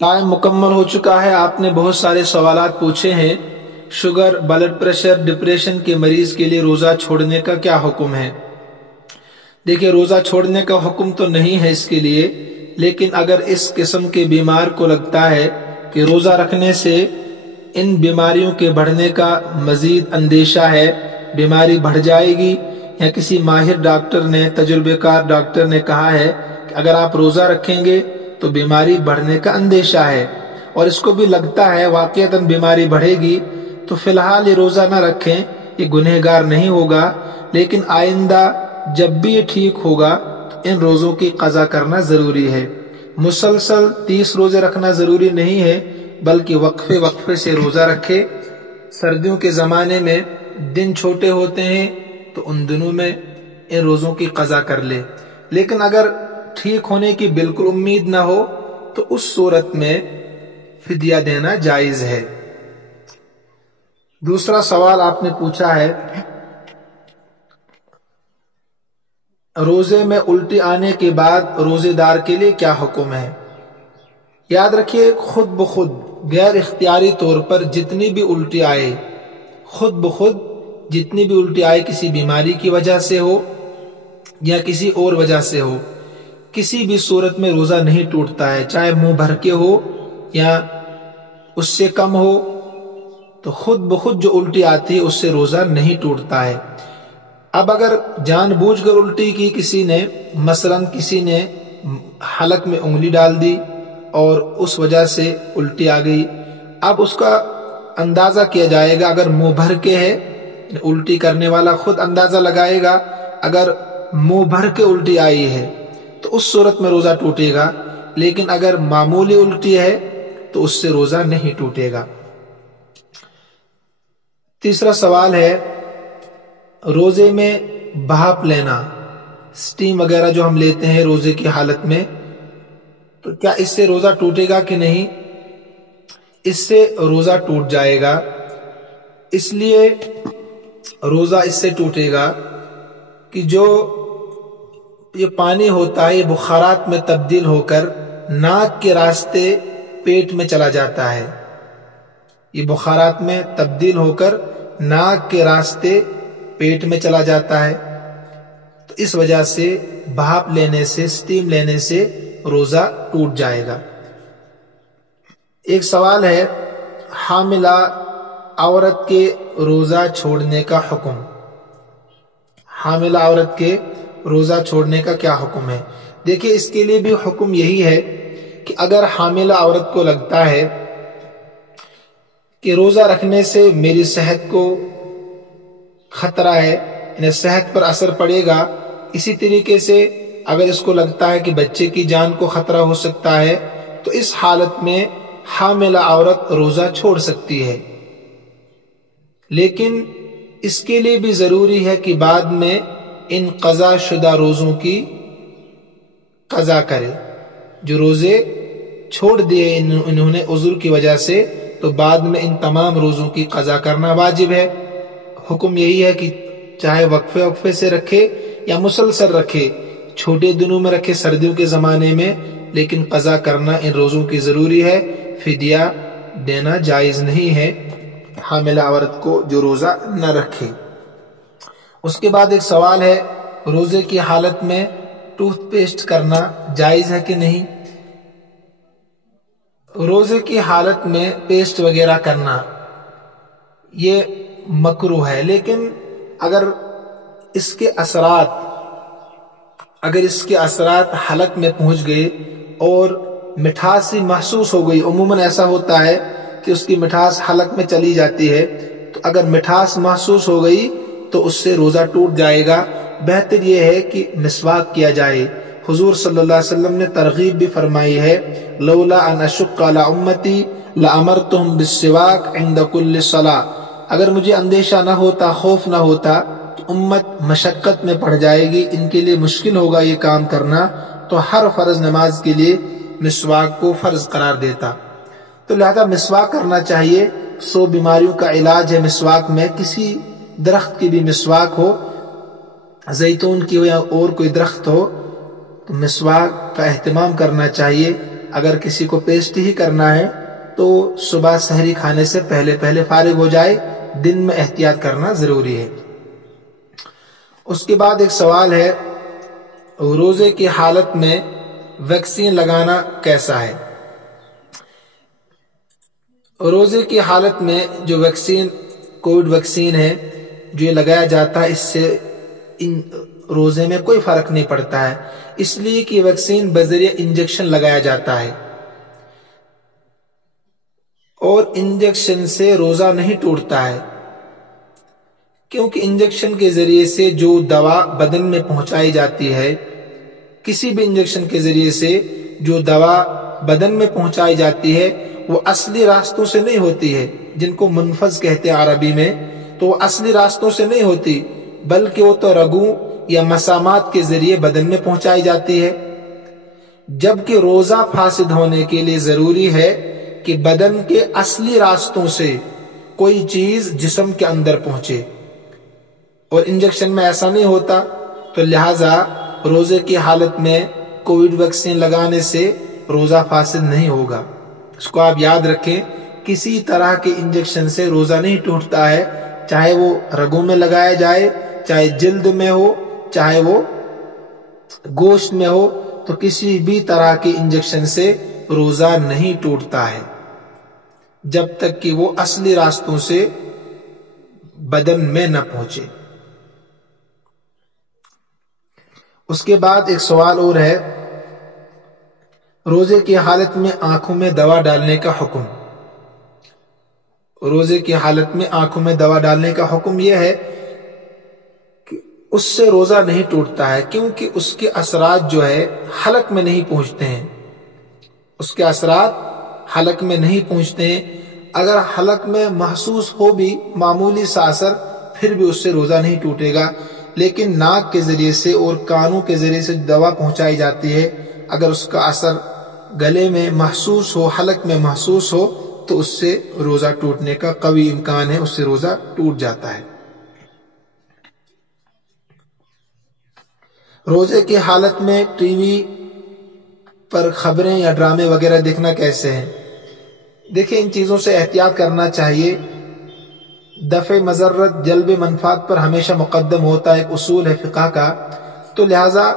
Time مکمل ہو چکا ہے. آپ نے بہت سارے سوالات پوچھے ہیں. شوگر، بلڈ پریشر، ڈپریشن کے مریض کے لیے روزہ چھوڑنے کا کیا حکم ہے؟ دیکھیے، روزہ چھوڑنے کا حکم تو نہیں ہے اس کے لیے، لیکن اگر اس قسم کے بیمار کو لگتا ہے کہ روزہ رکھنے سے ان بیماریوں کے بڑھنے کا مزید اندیشہ ہے، بیماری بڑھ جائے گی، یا کسی ماہر ڈاکٹر نے، تجربہ کار ڈاکٹر نے کہا ہے کہ اگر آپ روزہ رکھیں گے تو بیماری بڑھنے کا اندیشہ ہے، اور اس کو بھی لگتا ہے واقعتاً بیماری بڑھے گی، تو فی الحال یہ روزہ نہ رکھیں. یہ گنہگار نہیں ہوگا، لیکن آئندہ جب بھی یہ ٹھیک ہوگا تو ان روزوں کی قضا کرنا ضروری ہے. مسلسل 30 روزے رکھنا ضروری نہیں ہے، بلکہ وقفے وقفے سے روزہ رکھے. سردیوں کے زمانے میں دن چھوٹے ہوتے ہیں تو ان دنوں میں ان روزوں کی قضا کر لے. لیکن اگر ٹھیک ہونے کی بالکل امید نہ ہو تو اس صورت میں فدیہ دینا جائز ہے. دوسرا سوال آپ نے پوچھا ہے، روزے میں الٹی آنے کے بعد روزے دار کے لیے کیا حکم ہے؟ یاد رکھیے، خود بخود غیر اختیاری طور پر جتنی بھی الٹی آئے، خود بخود جتنی بھی الٹی آئے، کسی بیماری کی وجہ سے ہو یا کسی اور وجہ سے ہو، کسی بھی صورت میں روزہ نہیں ٹوٹتا ہے، چاہے منہ بھر کے ہو یا اس سے کم ہو. تو خود بخود جو الٹی آتی ہے اس سے روزہ نہیں ٹوٹتا ہے. اب اگر جان بوجھ کر الٹی کی کسی نے، مثلا کسی نے حلق میں انگلی ڈال دی اور اس وجہ سے الٹی آ گئی، اب اس کا اندازہ کیا جائے گا. اگر منہ بھر کے ہے، الٹی کرنے والا خود اندازہ لگائے گا. اگر منہ بھر کے الٹی آئی ہے تو اس صورت میں روزہ ٹوٹے گا، لیکن اگر معمولی الٹی ہے تو اس سے روزہ نہیں ٹوٹے گا. تیسرا سوال ہے، روزے میں بھاپ لینا، سٹیم وغیرہ جو ہم لیتے ہیں روزے کی حالت میں، تو کیا اس سے روزہ ٹوٹے گا کہ نہیں؟ اس سے روزہ ٹوٹ جائے گا. اس لیے روزہ اس سے ٹوٹے گا کہ جو یہ پانی ہوتا ہے یہ بخارات میں تبدیل ہو کر ناک کے راستے پیٹ میں چلا جاتا ہے. یہ بخارات میں تبدیل ہو کر ناک کے راستے پیٹ میں چلا جاتا ہے، تو اس وجہ سے بھاپ لینے سے، سٹیم لینے سے روزہ ٹوٹ جائے گا. ایک سوال ہے، حاملہ عورت کے روزہ چھوڑنے کا حکم. حاملہ عورت کے روزہ چھوڑنے کا کیا حکم ہے؟ دیکھیے، اس کے لیے بھی حکم یہی ہے کہ اگر حاملہ عورت کو لگتا ہے کہ روزہ رکھنے سے میری صحت کو خطرہ ہے، یعنی صحت پر اثر پڑے گا، اسی طریقے سے اگر اس کو لگتا ہے کہ بچے کی جان کو خطرہ ہو سکتا ہے، تو اس حالت میں حاملہ عورت روزہ چھوڑ سکتی ہے. لیکن اس کے لیے بھی ضروری ہے کہ بعد میں ان قضا شدہ روزوں کی قضا کرے. جو روزے چھوڑ دیے انہوں نے عذر کی وجہ سے، تو بعد میں ان تمام روزوں کی قضا کرنا واجب ہے. حکم یہی ہے کہ چاہے وقفے وقفے سے رکھے یا مسلسل رکھے، چھوٹے دنوں میں رکھے سردیوں کے زمانے میں، لیکن قضا کرنا ان روزوں کی ضروری ہے. فدیہ دینا جائز نہیں ہے حاملہ عورت کو جو روزہ نہ رکھے. اس کے بعد ایک سوال ہے، روزے کی حالت میں ٹوتھ پیسٹ کرنا جائز ہے کہ نہیں؟ روزے کی حالت میں پیسٹ وغیرہ کرنا یہ مکروہ ہے، لیکن اگر اس کے اثرات حلق میں پہنچ گئے اور مٹھاس محسوس ہو گئی، عموماً ایسا ہوتا ہے کہ اس کی مٹھاس حلق میں چلی جاتی ہے، تو اگر مٹھاس محسوس ہو گئی تو اس سے روزہ ٹوٹ جائے گا. بہتر یہ ہے کہ مسواک کیا جائے. حضور صلی اللہ علیہ وسلم نے ترغیب بھی فرمائی ہے، لولا ان اشق علی امتی لامرتہم بالسواک عند کل صلاۃ. اگر مجھے اندیشہ نہ ہوتا، خوف نہ ہوتا، تو امت مشقت میں پڑ جائے گی، ان کے لیے مشکل ہوگا یہ کام کرنا، تو ہر فرض نماز کے لیے مسواک کو فرض قرار دیتا. تو لہذا مسواک کرنا چاہیے. 100 بیماریوں کا علاج ہے مسواک میں. کسی درخت کی بھی مسواک ہو، زیتون کی ہو یا اور کوئی درخت ہو، تو مسواک کا اہتمام کرنا چاہیے. اگر کسی کو پیسٹ ہی کرنا ہے تو صبح سحری کھانے سے پہلے پہلے فارغ ہو جائے، دن میں احتیاط کرنا ضروری ہے۔ اس کے بعد ایک سوال ہے، روزے کی حالت میں ویکسین لگانا کیسا ہے؟ روزے کی حالت میں جو ویکسین، کووڈ ویکسین ہے جو یہ لگایا جاتا ہے، اس سے روزے میں کوئی فرق نہیں پڑتا ہے، اس لیے کہ ویکسین بذریعہ انجیکشن لگایا جاتا ہے، اور انجیکشن سے روزہ نہیں ٹوٹتا ہے، کیونکہ انجیکشن کے ذریعے سے جو دوا بدن میں پہنچائی جاتی ہے، کسی بھی انجیکشن کے ذریعے سے جو دوا بدن میں پہنچائی جاتی ہے وہ اصلی راستوں سے نہیں ہوتی ہے، جن کو منفذ کہتے ہیں عربی میں، تو وہ اصلی راستوں سے نہیں ہوتی، بلکہ وہ تو رگوں یا مسامات کے ذریعے بدن میں پہنچائی جاتی ہے، جبکہ روزہ فاسد ہونے کے لیے ضروری ہے کہ بدن کے اصلی راستوں سے کوئی چیز جسم کے اندر پہنچے، اور انجیکشن میں ایسا نہیں ہوتا، تو لہٰذا روزے کی حالت میں کووڈ ویکسین لگانے سے روزہ فاسد نہیں ہوگا۔ اس کو آپ یاد رکھیں، کسی طرح کے انجیکشن سے روزہ نہیں ٹوٹتا ہے، چاہے وہ رگوں میں لگایا جائے، چاہے جلد میں ہو، چاہے وہ گوشت میں ہو، تو کسی بھی طرح کے انجیکشن سے روزہ نہیں ٹوٹتا ہے جب تک کہ وہ اصلی راستوں سے بدن میں نہ پہنچے۔ اس کے بعد ایک سوال اور ہے، روزے کی حالت میں آنکھوں میں دوا ڈالنے کا حکم۔ روزے کی حالت میں آنکھوں میں دوا ڈالنے کا حکم یہ ہے کہ اس سے روزہ نہیں ٹوٹتا ہے، کیونکہ اس کے اثرات جو ہے حلق میں نہیں پہنچتے ہیں، اس کے اثرات حلق میں نہیں پہنچتے ہیں، اگر حلق میں محسوس ہو بھی معمولی سا اثر، پھر بھی اس سے روزہ نہیں ٹوٹے گا، لیکن ناک کے ذریعے سے اور کانوں کے ذریعے سے دوا پہنچائی جاتی ہے، اگر اس کا اثر گلے میں محسوس ہو، حلق میں محسوس ہو، تو اس سے روزہ ٹوٹنے کا قوی امکان ہے، اس سے روزہ ٹوٹ جاتا ہے۔ روزے کی حالت میں ٹی وی پر خبریں یا ڈرامے وغیرہ دیکھنا کیسے ہیں؟ دیکھیں، ان چیزوں سے احتیاط کرنا چاہیے، دفع مضرت جلب منفعت پر ہمیشہ مقدم ہوتا ہے، ایک اصول ہے فقہ کا، تو لہٰذا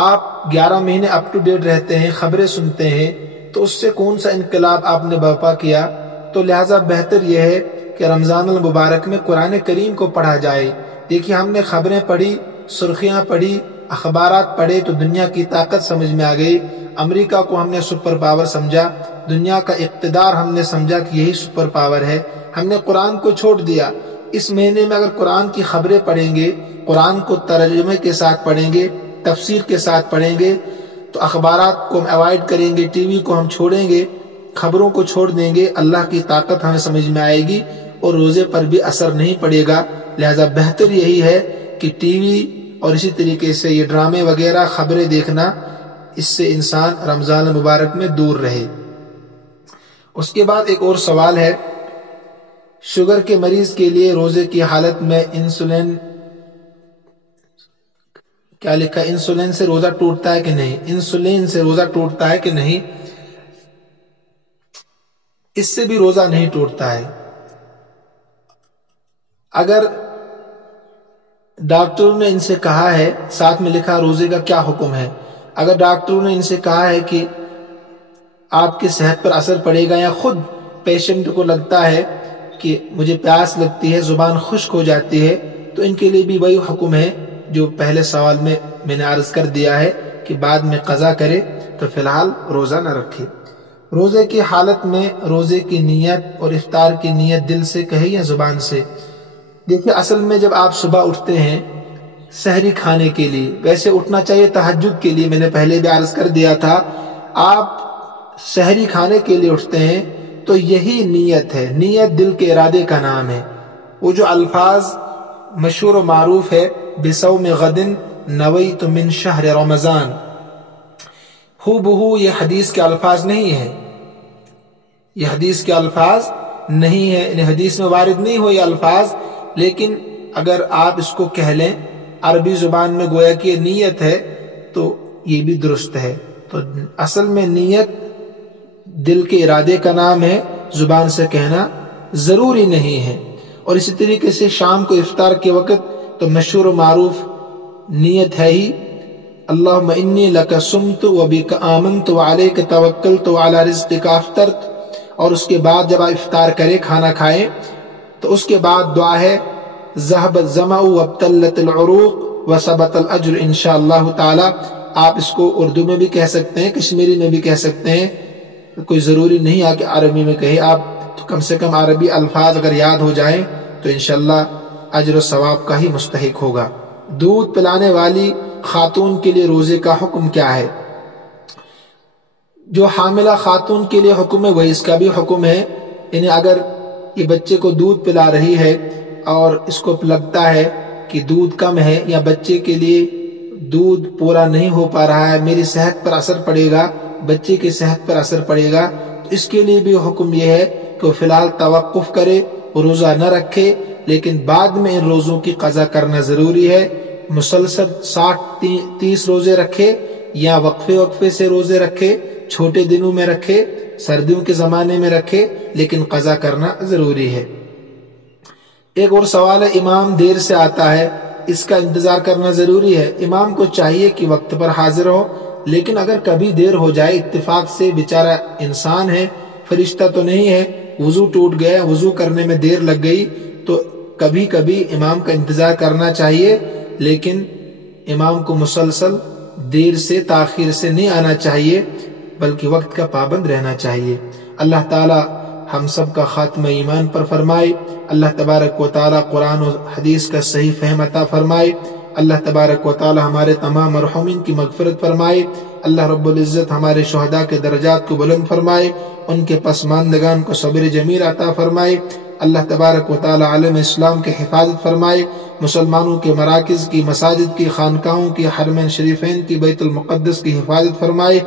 آپ 11 مہینے اپ ٹو ڈیٹ رہتے ہیں، خبریں سنتے ہیں، تو اس سے کون سا انقلاب آپ نے برپا کیا؟ تو لہٰذا بہتر یہ ہے کہ رمضان المبارک میں قرآن کریم کو پڑھا جائے۔ دیکھیے، ہم نے خبریں پڑھی، سرخیاں پڑھی، اخبارات پڑھے تو دنیا کی طاقت سمجھ میں آ گئی، امریکہ کو ہم نے سپر پاور سمجھا، دنیا کا اقتدار ہم نے سمجھا کہ یہی سپر پاور ہے، ہم نے قرآن کو چھوڑ دیا۔ اس مہینے میں اگر قرآن کی خبریں پڑھیں گے، قرآن کو ترجمے کے ساتھ پڑھیں گے، تفسیر کے ساتھ پڑھیں گے، تو اخبارات کو ہم اوائڈ کریں گے، ٹی وی کو ہم چھوڑیں گے، خبروں کو چھوڑ دیں گے، اللہ کی طاقت ہمیں سمجھ میں آئے گی اور روزے پر بھی اثر نہیں پڑے گا۔ لہذا بہتر یہی ہے کہ ٹی وی اور اسی طریقے سے یہ ڈرامے وغیرہ خبریں دیکھنا، اس سے انسان رمضان المبارک میں دور رہے۔ اس کے بعد ایک اور سوال ہے، شوگر کے مریض کے لیے روزے کی حالت میں انسولین، کیا لکھا، انسولین سے روزہ ٹوٹتا ہے کہ نہیں؟ انسولین سے روزہ ٹوٹتا ہے کہ نہیں؟ اس سے بھی روزہ نہیں ٹوٹتا ہے۔ اگر ڈاکٹروں نے ان سے کہا ہے، ساتھ میں لکھا روزے کا کیا حکم ہے، اگر ڈاکٹروں نے ان سے کہا ہے کہ آپ کی صحت پر اثر پڑے گا، یا خود پیشنٹ کو لگتا ہے کہ مجھے پیاس لگتی ہے، زبان خشک ہو جاتی ہے، تو ان کے لیے بھی وہی حکم ہے جو پہلے سوال میں نے عرض کر دیا ہے کہ بعد میں قضا کرے، تو فی الحال روزہ نہ رکھے۔ روزے کی حالت میں روزے کی نیت اور افطار کی نیت دل سے کہے یا زبان سے؟ دیکھیے، اصل میں جب آپ صبح اٹھتے ہیں سحری کھانے کے لیے، ویسے اٹھنا چاہیے تہجد کے لیے، میں نے پہلے بھی عرض کر دیا تھا، آپ سحری کھانے کے لیے اٹھتے ہیں تو یہی نیت ہے، نیت دل کے ارادے کا نام ہے۔ وہ جو الفاظ مشہور و معروف ہے، بصوم غد نویت من شہر رمضان، ہو بہو یہ حدیث کے الفاظ نہیں ہیں، یہ حدیث کے الفاظ نہیں ہے، انہیں حدیث میں وارد نہیں ہو یہ الفاظ، لیکن اگر آپ اس کو کہہ لیں عربی زبان میں گویا کہ یہ نیت ہے، تو یہ بھی درست ہے۔ تو اصل میں نیت دل کے ارادے کا نام ہے، زبان سے کہنا ضروری نہیں ہے۔ اور اسی طریقے سے شام کو افطار کے وقت تو مشہور و معروف نیت ہے ہی، اللہم انی لک صمت و بک آمنت و علیک توکلت و علی رزقک افطرت۔ اور اس کے بعد جب آپ افطار کریں، کھانا کھائیں، تو اس کے بعد دعا ہے ذہب الظمأ وابتلت العروق وثبت الاجر انشاءاللہ تعالی۔ آپ اس کو اردو میں بھی کہہ سکتے ہیں، کشمیری میں بھی کہہ سکتے ہیں، کوئی ضروری نہیں ہے کہ عربی میں کہیں آپ، تو کم سے کم عربی الفاظ اگر یاد ہو جائیں تو انشاءاللہ اجر و ثواب کا ہی مستحق ہوگا۔ دودھ پلانے والی خاتون کے لیے روزے کا حکم کیا ہے؟ جو حاملہ خاتون کے لیے حکم ہے وہی اس کا بھی حکم ہے، یعنی اگر یہ بچے کو دودھ پلا رہی ہے اور اس کو لگتا ہے کہ دودھ کم ہے یا بچے کے لیے دودھ پورا نہیں ہو پا رہا ہے، میری صحت پر اثر پڑے گا، بچے کی صحت پر اثر پڑے گا، تو اس کے لیے بھی حکم یہ ہے کہ وہ فی الحال توقف کرے، روزہ نہ رکھے، لیکن بعد میں ان روزوں کی قضا کرنا ضروری ہے۔ مسلسل 60-30 روزے رکھے یا وقفے وقفے سے روزے رکھے، چھوٹے دنوں میں رکھے، سردیوں کے زمانے میں رکھے، لیکن قضا کرنا ضروری ہے۔ ایک اور سوال ہے، امام دیر سے آتا ہے، اس کا انتظار کرنا ضروری ہے؟ امام کو چاہیے کہ وقت پر حاضر ہو، لیکن اگر کبھی دیر ہو جائے، اتفاق سے بیچارہ انسان ہے، فرشتہ تو نہیں ہے، وضو ٹوٹ گیا، وضو کرنے میں دیر لگ گئی، تو کبھی کبھی امام کا انتظار کرنا چاہیے، لیکن امام کو مسلسل دیر سے تاخیر سے نہیں آنا چاہیے، بلکہ وقت کا پابند رہنا چاہیے۔ اللہ تعالی ہم سب کا خاتمہ ایمان پر فرمائے، اللہ تبارک و تعالی قرآن و حدیث کا صحیح فہم عطا فرمائے، اللہ تبارک و تعالی ہمارے تمام مرحومین کی مغفرت فرمائے، اللہ رب العزت ہمارے شہداء کے درجات کو بلند فرمائے، ان کے پسماندگان کو صبر جمیل عطا فرمائے، اللہ تبارک و تعالی عالم اسلام کی حفاظت فرمائے، مسلمانوں کے مراکز کی، مساجد کی، خانقاہوں کی، حرمین شریفین کی، بیت المقدس کی حفاظت فرمائے،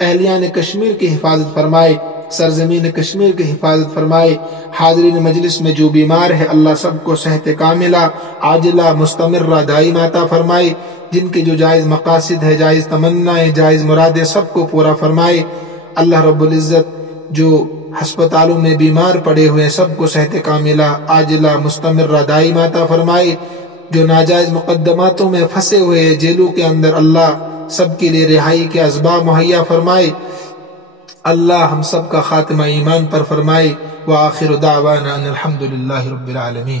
اہلیان کشمیر کی حفاظت فرمائے، سرزمین کشمیر کی حفاظت فرمائے، حاضرین مجلس میں جو بیمار ہے اللہ سب کو صحت کاملہ عاجلہ مستمرہ دائمہ عطا فرمائے، جن کے جو جائز مقاصد ہے، جائز تمنائیں، جائز مرادیں، سب کو پورا فرمائے، اللہ رب العزت جو ہسپتالوں میں بیمار پڑے ہوئے سب کو صحت کاملہ عاجلہ مستمرہ دائمہ عطا فرمائے، جو ناجائز مقدماتوں میں پھنسے ہوئے جیلوں کے اندر اللہ سب کے لیے رہائی کے اسباب مہیا فرمائے، اللہ ہم سب کا خاتمہ ایمان پر فرمائے، وآخر دعوانا ان الحمد للہ رب العالمین۔